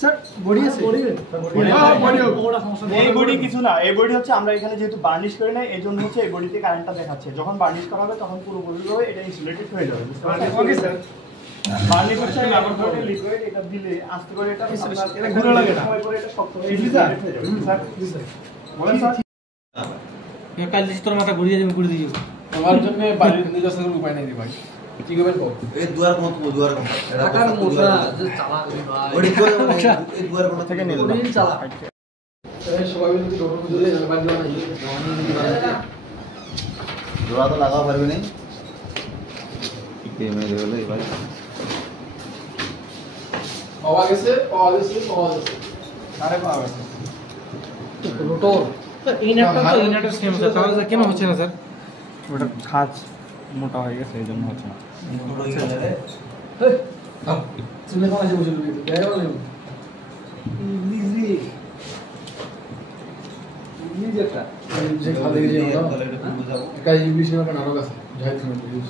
Sir body আছে এই body কিছু না, এই বডি হচ্ছে আমরা এখানে যেহেতু বার্নিশ করি না এই জন্য হচ্ছে এই বডিতে কারেন্টটা দেখাচ্ছে। যখন বার্নিশ করা হবে তখন পুরোপুরিভাবে এটা ইনসুলেটেড হয়ে যাবে। Okay sir. বার্নিশ হচ্ছে ব্যবহার করে লিকুইড, এটা দিলে আস্তে করে এটা এটা ঘুরে লাগে না, সময় করে এটা শক্ত হয়ে জি যাবে। স্যার জি স্যার বলেন স্যার। কাল দিছি তোর মাথা ঘুরিয়ে যাবে ঘুরে দিও আমার জন্য বাড়ির নিজস্ব উপায় নাই রে ভাই। কি করবেন কো এই দুয়ার কোণ টাকার মোটা যে চালা ভাই ওই দুয়ার কোণ থেকে নিয়ে ওই চালা এই সবাই মিলে যদি ডোর খুলে যাবে বাড়ি যাওয়া নাই জোড়া তো লাগাও পারবে না কি মেরে হলো ভাই পাওয়া গেছে আরে পাওয়া গেছে রোটর এই নাটটা তো এই নাটটা সেম স্যার, তাহলে কেন হচ্ছে না স্যার? ওটা খাঁজ মোটা হয়ে গেছে এই জন্য হচ্ছে না। চলে কোন আছে বসে রইবে দেয় বলে ইজি যেটা যে খালি যে আমরা কাজ ইংলিশে না নাটক আছে যাই তুমি ইউজ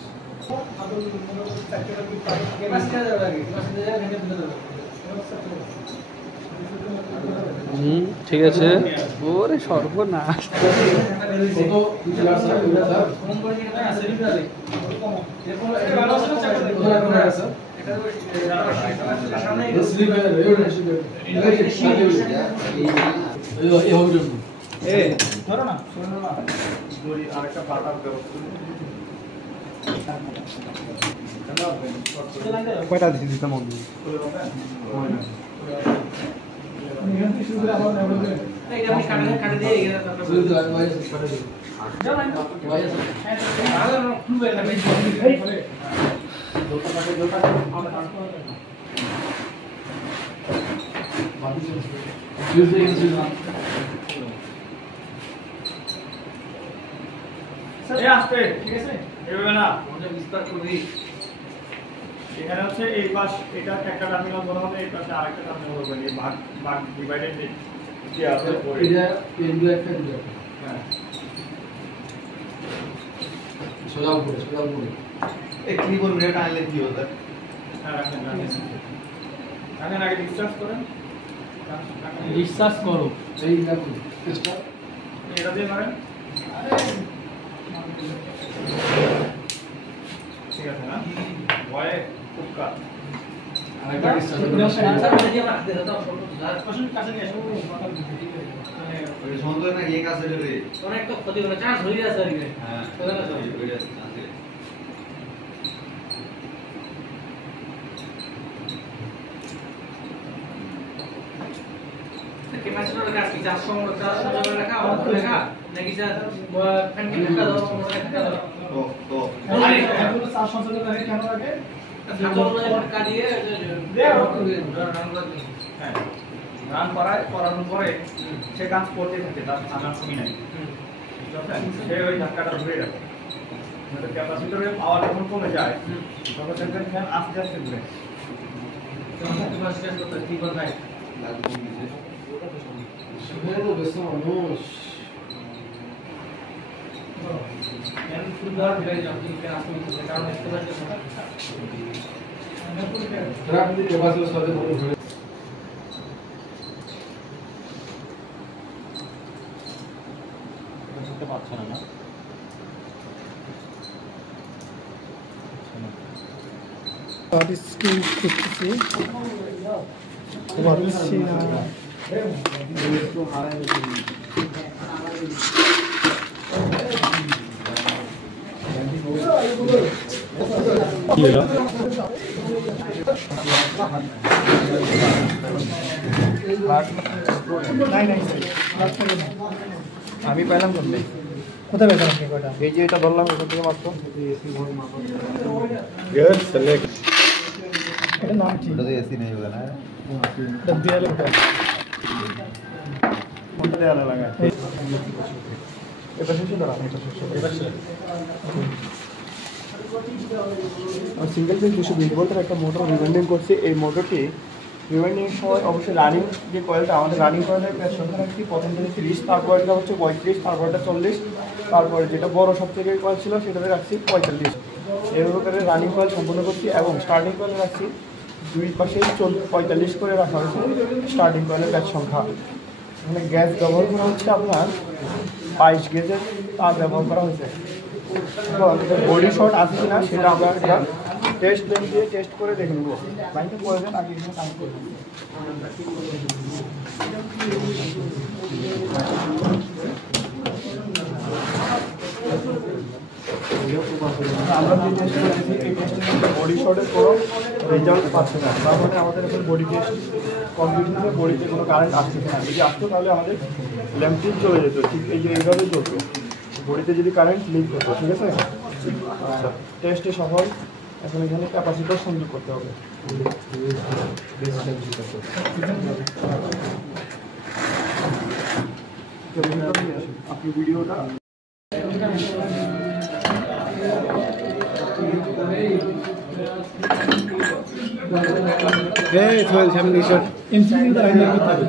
ঠিক আছে ওরে সর্বনাশ কত ক্লাস আছে স্যার ধরো না, শোনো না, দড়ি আরেকটা পাতার ব্যবস্থা কয়টা দিতে মন খুলে পাবেন আসবে, ঠিক আছে? এভাবে না বিস্তার করবি। এখানে হচ্ছে এই পাশ এটা একটা টার্মিনাল ধরা হবে, এই পাশে আরেকটা টার্মিনাল ধরবে। এই ভাগ ডিভাইডেড কি আছে পরে এটা এগুলো একটা দিবে হ্যাঁ সোজা উপরে এই কি বলবো এটা আনলে কি হবে হ্যাঁ রাখেন আগে ডিসচার্জ করেন, বিশ্বাস করো এই দেখো চেষ্টা এটা দিয়ে করেন। ঠিক আছে না ভয়ে কুক্কা আরেকটা চেষ্টা ওই সুন্দর না এক আছে রে অনেক তো ক্ষতি করে চান্স হয়ে আছে আর কি হ্যাঁ ওইটা আছে que más no regas quizás son otras de acá o de acá de quizás fan que acá dos como acá তো আরে এগুলো চার সংসদের লাগে কেন লাগে ঠাকুর মানে ঢাকা দিয়ে হ্যাঁ রান করানোর পরে সে কাজ করতে থাকে, তার থাকার সময় নাই। সে ওই ধাক্কাটা ধরে রাখে, ক্যাপাসিটরের পাওয়ার যখন কমে যায় তখন দেখবেন ফ্যান আস্তে আস্তে ঘুরে। ঠিক কথা সুন্দর বেশ মানুষ ফ্যান ফুলদার ভিড়ে যাও কি ফ্যান আসলে কারণ দেখতে পাচ্ছ যারা আপনি ক্যাপাসিটর সাথে ধরে বুঝতে পারছেন না স্কিল করতেছি বলছি না আমি পাইলাম কোনটা, কোথায় বেকার আপনি কয়টা এই যে এটা ধরলাম এটা থেকে মাত্র এটা নাম কি ওটা তো এসি নেই হবে না এটা দেয়ালে কোথায় কোনটা দেওয়া লাগায় এবার শেষ দাঁড়া এটা শেষ এবার শেষ আর সিঙ্গেল ফেজ 220 ভোল্টের একটা মোটর রিওয়াইন্ডিং করছি। এই মোটরটি রিওয়াইন্ডিংয়ের সময় অবশ্যই রানিং যে কয়েলটা আমাদের রানিং কয়েলের প্রায় সংখ্যা রাখছি প্রথম থেকে 30, তারপরটা হচ্ছে 35, তারপরটা 40, তারপরে যেটা বড় সব থেকে কয়েল ছিল সেটাতে রাখছি 45। এই প্রকারে রানিং কয়েল সম্পূর্ণ করছি এবং স্টার্টিং কয়েল রাখছি দুই পাশে 45 করে রাখা হয়েছে স্টার্টিং কয়েলের ব্যাচ সংখ্যা। এখানে গ্যাস ব্যবহার করা হচ্ছে আপনার 22 গেজের তার ব্যবহার করা হয়েছে। বডি শর্ট আছে কিনা সেটা আমরা একটা টেস্ট লেন দিয়ে টেস্ট করে দেখে নেব। লাইনটা করে দেন, আগে এখানে কাজ করবেন। আমরা যে টেস্ট করেছি এই টেস্টে বডি শর্টের কোনো রেজাল্ট পাচ্ছে না, তার মানে আমাদের এখন বডি টেস্ট কমপ্লিট হয়েছে, বডিতে কোনো কারেন্ট আসতেছে না। যদি আসতো তাহলে আমাদের ল্যাম্পটি চলে যেত, ঠিক এই যে এইভাবেই চলতো, বডিতে যদি কারেন্ট লিক হতো। ঠিক আছে, আচ্ছা টেস্টে সফল। এখন এখানে ক্যাপাসিটর সংযোগ করতে হবে। আপনি ভিডিওটা সামনে শট এমসিকিউ দ্বারা নিয়ে করতে হবে।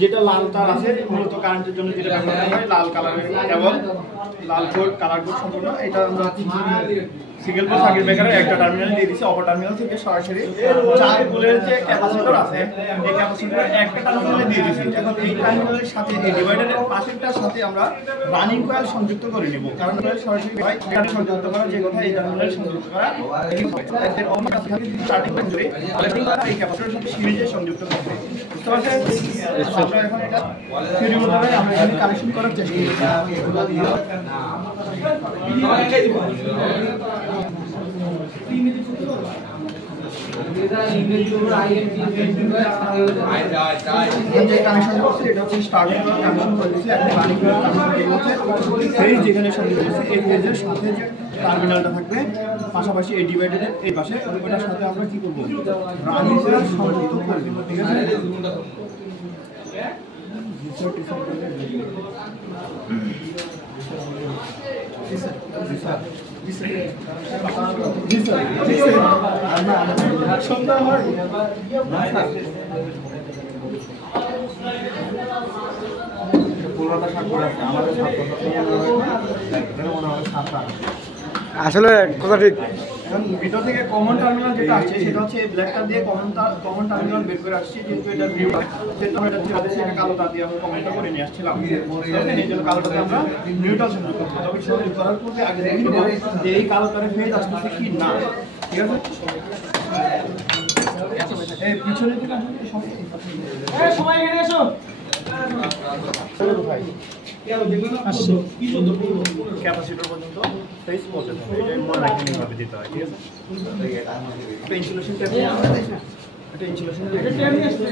যেটা লাল তার আছে মূলত কারেন্টের জন্য যেটা ব্যবহার করা হয় লাল কালারের এবং লাল কোড কালার কোড সম্পূর্ণ। এটা আমরা সিঙ্গেল পোল সার্কিট ব্রেকারের একটা টার্মিনাল দিয়ে দিচ্ছি, অপর টার্মিনাল থেকে সরাসরি 4 পোলের যে ক্যাপাসিটর আছে এই ক্যাপাসিটরের একটা টার্মিনালে দিয়ে দিচ্ছি। এখন এই টার্মিনালের সাথে এই ডিভাইডারের পাশেরটার সাথে আমরা রানিং কয়েল সংযুক্ত করে নেব, কারণ কয়েল সরাসরি এখানে সংযুক্ত করা যে কথা এই টার্মিনালে সংযুক্ত করা এর অন্য স্টার্টিং পয়েন্ট ধরে আলাদা করা এই ক্যাপাসিটরের সাথে সিরিজে সংযুক্ত করতে। বুঝতে পারছেন? আমরা এখন এটা থিওরিগতভাবে আমরা এখানে কানেকশন করার চেষ্টা করব। যে কানেকশন করছে এটা হচ্ছে স্টার্টিং কানেকশন করেছি, একটা রানিং ফেজ যেখানে সংযোগ করছে এই ফেজের সাথে যে টার্মিনালটা থাকবে পাশাপাশি এই ডিভাইডারের এই পাশে ওটার সাথে আমরা কি করব রানিং করে সংযুক্ত করে দেব। ঠিক আছে, সন্ধ্যা হয় আসলে কথা ঠিক। এখন ভিতর থেকে কমন টার্মিনাল যেটা আসছে সেটা হচ্ছে ব্ল্যাক তার দিয়ে কমন টার্মিনাল বের করে আসছে, যেহেতু এটা ভিউ সেটা আমরা এটা কালো তার দিয়ে আমরা কমেন্টটা করে নিয়ে আসছিলাম। এই জন্য কালোটাতে আমরা নিউট্রাল সংযোগ করতে হবে। তবে সংযোগ করার পূর্বে আগে দেখে নিব যে এই কালো তারে ফেজ আসতেছে কি না। ঠিক আছে, এই পিছনে থেকে সবাই এখানে এসো। চলো ভাই আসছে ক্যাপাসিটর পর্যন্ত ফেজ পৌঁছে যাবে, এটা মনে রাখতে নিভাবে দিতে হয়। ঠিক আছে, এটা ইনসুলেশন ট্যাপ এটা ইনসুলেশন ট্যাপ নিয়ে আসছে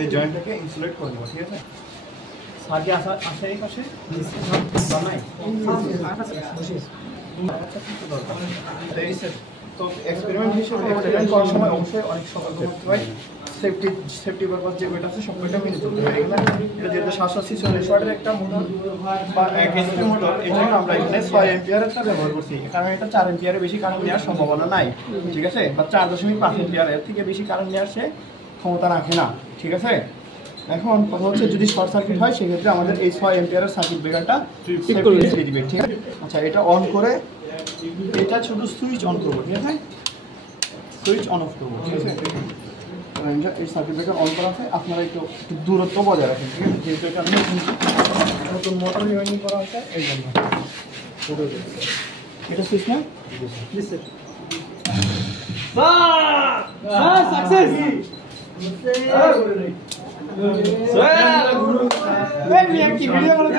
এই জয়েন্টটাকে ইনসুলেট করে দেবো। ঠিক আছে, সার্কি আসা এই পাশে তো এক্সপেরিমেন্ট হিসেবে এক্সপেরিমেন্ট করার সময় অবশ্যই অনেক সতর্ক করতে হয়। সেফটি পারপাস যে কয়টা আছে সব কয়টা মেনে চলতে হয়। এগুলো এটা যেহেতু 746 ওয়াটের একটা মোটর বা 1 এসপি মোটর, এই জন্য আমরা এখানে 6 এম্পিয়ারেরটা ব্যবহার করছি, কারণ এটা 4 এম্পিয়ারের বেশি কারেন্ট নেওয়ার সম্ভাবনা নাই। ঠিক আছে, বা 4.5 এম্পিয়ারের থেকে বেশি কারেন্ট নেওয়ার সে ক্ষমতা রাখে না। ঠিক আছে, এখন কথা হচ্ছে যদি শর্ট সার্কিট হয় সেক্ষেত্রে আমাদের এই 6 এম্পিয়ারের সার্কিট ব্রেকারটা ঠিক করে দিয়ে দিবে। ঠিক আছে, আচ্ছা এটা অন করে এটা শুধু সুইচ অন করবো। ঠিক আছে, সুইচ অন অফ করবো। ঠিক আছে, এই সার্কিট ব্রেকার অন করা আছে, আপনারা একটু দূরত্ব বজায় রাখেন। ঠিক আছে, যেহেতু এটা নতুন মোটর রিওয়াইন্ডিং করা হচ্ছে এই জন্য এটা সুইচ না সাকসেস কি ভিডিও করে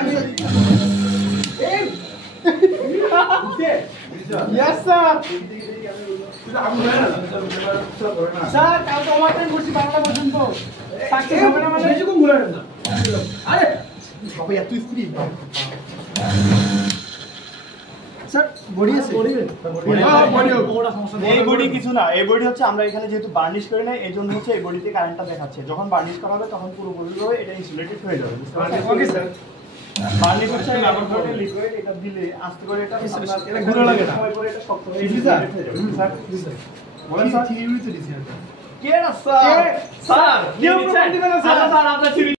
Yes, sir. Sir, কালকে ওভারটাইম করছি 12টা পর্যন্ত। সাকসেস হবে না মানে কিছুক্ষণ ঘুরে না। আরে সবাই এত স্পিড। স্যার বডি আছে এই বডি কিছু না, এই বডি হচ্ছে আমরা এখানে যেহেতু বার্নিশ করি না এই জন্য হচ্ছে এই বডিতে কারেন্টটা দেখাচ্ছে। যখন বার্নিশ করা হবে তখন পুরোপুরিভাবে এটা ইনসুলেটেড হয়ে যাবে, বুঝতে পারছেন? Okay sir. বার্নিশ হচ্ছে ব্যবহার করে লিকুইড, এটা দিলে আস্তে করে এটা এটা ঘুরে লাগে না, সময় পরে এটা শক্ত হয়ে যাবে। স্যার বলেন স্যার থিওরি তো দিছেন কে না স্যার স্যার কেউ প্রমাণ দিবেন না স্যার। স্যার আপনার থিওরি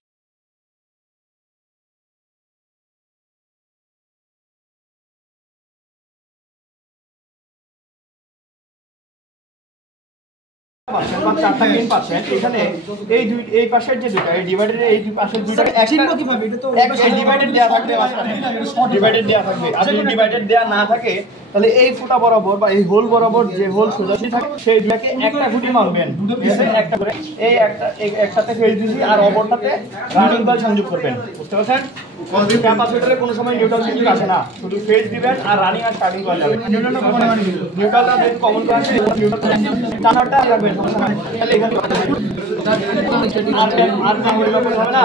এখানে এই পাশের যে দুটো ডিভাইডেড, এই দুই পাশের দুটো চিনব কিভাবে? এটা তো ডিভাইডেড দেয়া থাকবে, ডিভাইডেড দেয়া থাকবে। আর যদি ডিভাইডেড দেয়া না থাকে তাহলে এই ফুটা বরাবর বা এই হোল বরাবর যে হোল সোজাসুজি থাকে সেই দুটাকে একটা খুঁটি মারবেন, ঠিক আছে? একটা করে এই একটাতে ফেজ দিছি আর অপরটাতে রানিং কয়েল সংযোগ করবেন, বুঝতে পারছেন? ক্যাপাসিটরে কোনো সময় নিউট্রাল সংযোগ আসে না, শুধু ফেজ দিবেন আর রানিং আর স্টার্টিং কয়েল যাবে। নিউট্রালটা যেহেতু কমন কয়েল আছে নিউট্রাল টানাটা লাগবে, সমস্যা নাই। তাহলে এখানে আর হবে না।